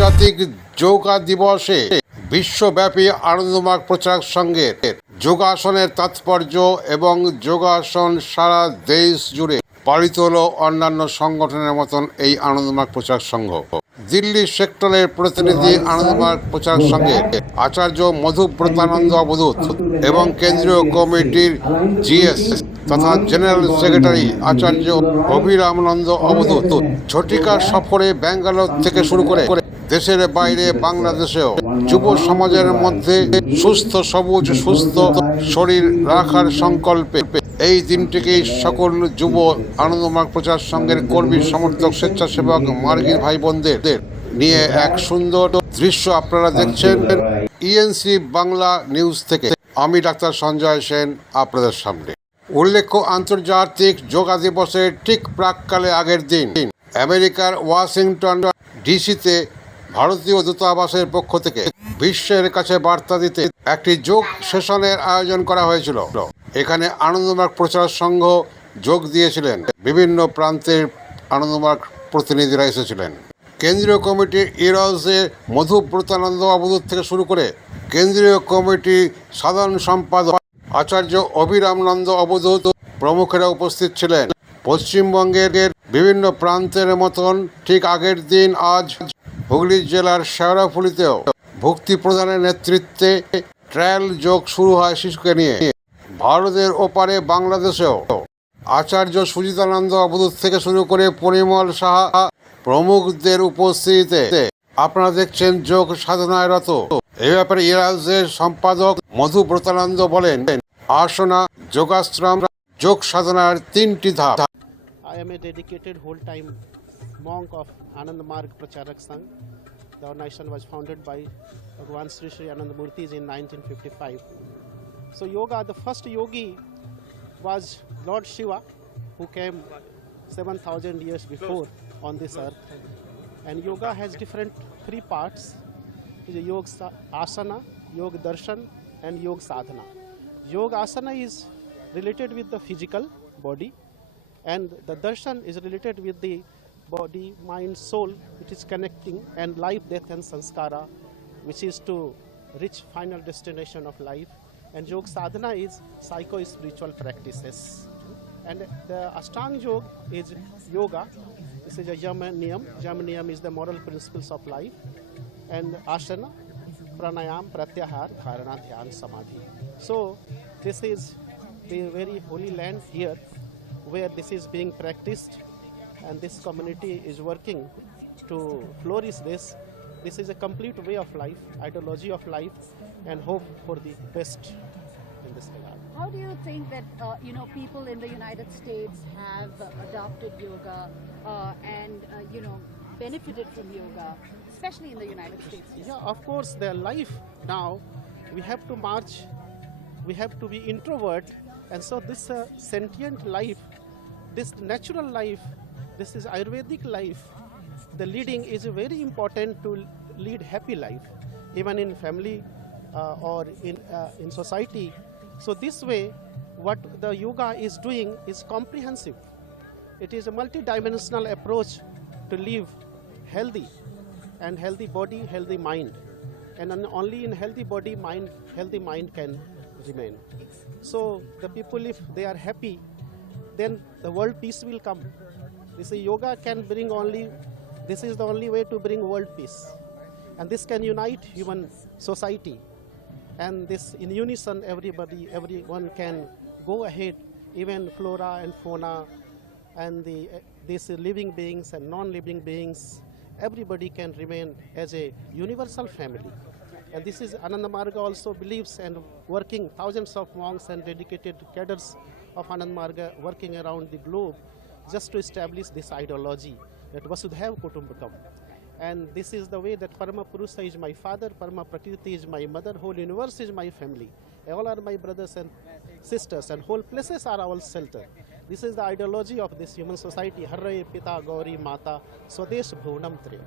আন্তর্জাতিক যোগা দিবসে বিশ্বব্যাপী আনন্দমার্গ প্রচার সঙ্গে যোগাসনের তাৎপর্য এবং যোগাসন সারা দেশ জুড়ে পালিত হল অন্যান্য সংগঠনের মতন এই আনন্দমাক প্রচার সংঘ। দিল্লি সেক্টরের প্রতিনিধি আনন্দমার্গ প্রচার সঙ্গে আচার্য মধুব্রতানন্দ অবধূত এবং কেন্দ্রীয় কমিটির জিএস তথা জেনারেল সেক্রেটারি আচার্য অভিরামানন্দ অবধূত ঝটিকা সফরে ব্যাঙ্গালোর থেকে শুরু করে দেশের বাইরে বাংলাদেশেও যুব সমাজের মধ্যে সুস্থ সবুজ সুস্থ শরীর রাখার সংকল্পে এই দিনটিকে সকল যুব আনন্দমার্গ প্রচার সংঘের কর্মী, সমর্থক, স্বেচ্ছাসেবক মার্গী ভাই বোনদের নিয়ে এক সুন্দর দৃশ্য আপনারা দেখছেন ইএনসি বাংলা নিউজ থেকে। আমি ডাক্তার সঞ্জয় সেন আপনাদের সামনে। উল্লেখ্য, আন্তর্জাতিক যোগা দিবসের ঠিক প্রাককালে আগের দিন আমেরিকার ওয়াশিংটন ডিসিতে ভারতীয় দূতাবাসের পক্ষ থেকে বিশ্বের কাছে বার্তা দিতে একটি যোগ সেশনের আয়োজন করা হয়েছিল। এখানে আনন্দমার্গ প্রচার সংঘ যোগ দিয়েছিলেন। বিভিন্ন প্রান্তের আনন্দমার্গ প্রতিনিধিরা এসেছিলেন। কেন্দ্রীয় কমিটির ইরজে মধুব্রতানন্দ অবধূত থেকে শুরু করে কেন্দ্রীয় কমিটি সাধারণ সম্পাদক আচার্য অভিরামনন্দ অবধূত প্রমুখেরা উপস্থিত ছিলেন। পশ্চিমবঙ্গের বিভিন্ন প্রান্তের মতন ঠিক আগের দিন আজ হুগলি জেলার শেওড়াফুলিতেও ভক্তি প্রদানের নেতৃত্বে ট্রায়াল যোগ শুরু হয় শিশুকে নিয়ে। ভারতের ওপারে বাংলাদেশেও। আচার্য সুজিতানন্দ অবধূত থেকে শুরু করে পরিমল সাহা প্রমুখদের উপস্থিতিতে আপনারা দেখছেন যোগ সাধনায় রত। এই ব্যাপারে ইরাজের সম্পাদক মধুব্রতানন্দ বলেন আসনা যোগাশ্রম যোগ সাধনার তিনটি ধাপ। I am a dedicated whole-time monk of Anand Marg Pracharak. The organization was founded by Bhagwan Sri Sri Anand Murtis in 1955. So yoga, the first yogi was Lord Shiva, who came 7,000 years before on this earth. And yoga has different three parts: a yoga asana, yoga darshan, and yoga sadhana. Yoga asana is related with the physical body, and the darshan is related with the body, mind, soul. It is connecting and life, death, and sanskara, which is to reach final destination of life. And yoga sadhana is psycho-spiritual practices. And the Ashtang Yoga is yoga. This is a. Yama Niyam is the moral principles of life. And Asana, Pranayam, Pratyahar, Dharana, Dhyan, Samadhi. So this is the very holy land here where this is being practiced and this community is working to flourish this. This is a complete way of life, ideology of life, and hope for the best in this regard. How do you think that uh, you know people in the United States have adopted yoga uh, and uh, you know benefited from yoga, especially in the United States? Yeah, of course, their life now, we have to march, we have to be introvert, and so this uh, sentient life, this natural life, this is Ayurvedic life. The leading is very important to lead happy life, even in family uh, or in uh, in society. So this way, what the yoga is doing is comprehensive. It is a multi-dimensional approach to live healthy and healthy body, healthy mind. And only in healthy body, mind, healthy mind can remain. So the people, if they are happy, then the world peace will come. This is yoga can bring only. This is the only way to bring world peace, and this can unite human society. And this in unison, everybody, everyone can go ahead. Even flora and fauna, and the these living beings and non-living beings, everybody can remain as a universal family. And this is Anandamarga also believes and working thousands of monks and dedicated cadres of Anandamarga working around the globe just to establish this ideology that Vasudhaiva Kutumbakam. And this is the way that Parama Purusa is my father, Parama Prakriti is my mother, whole universe is my family. All are my brothers and sisters, and whole places are our shelter. This is the ideology of this human society. Harre Pita Gauri Mata Swadesh Traya.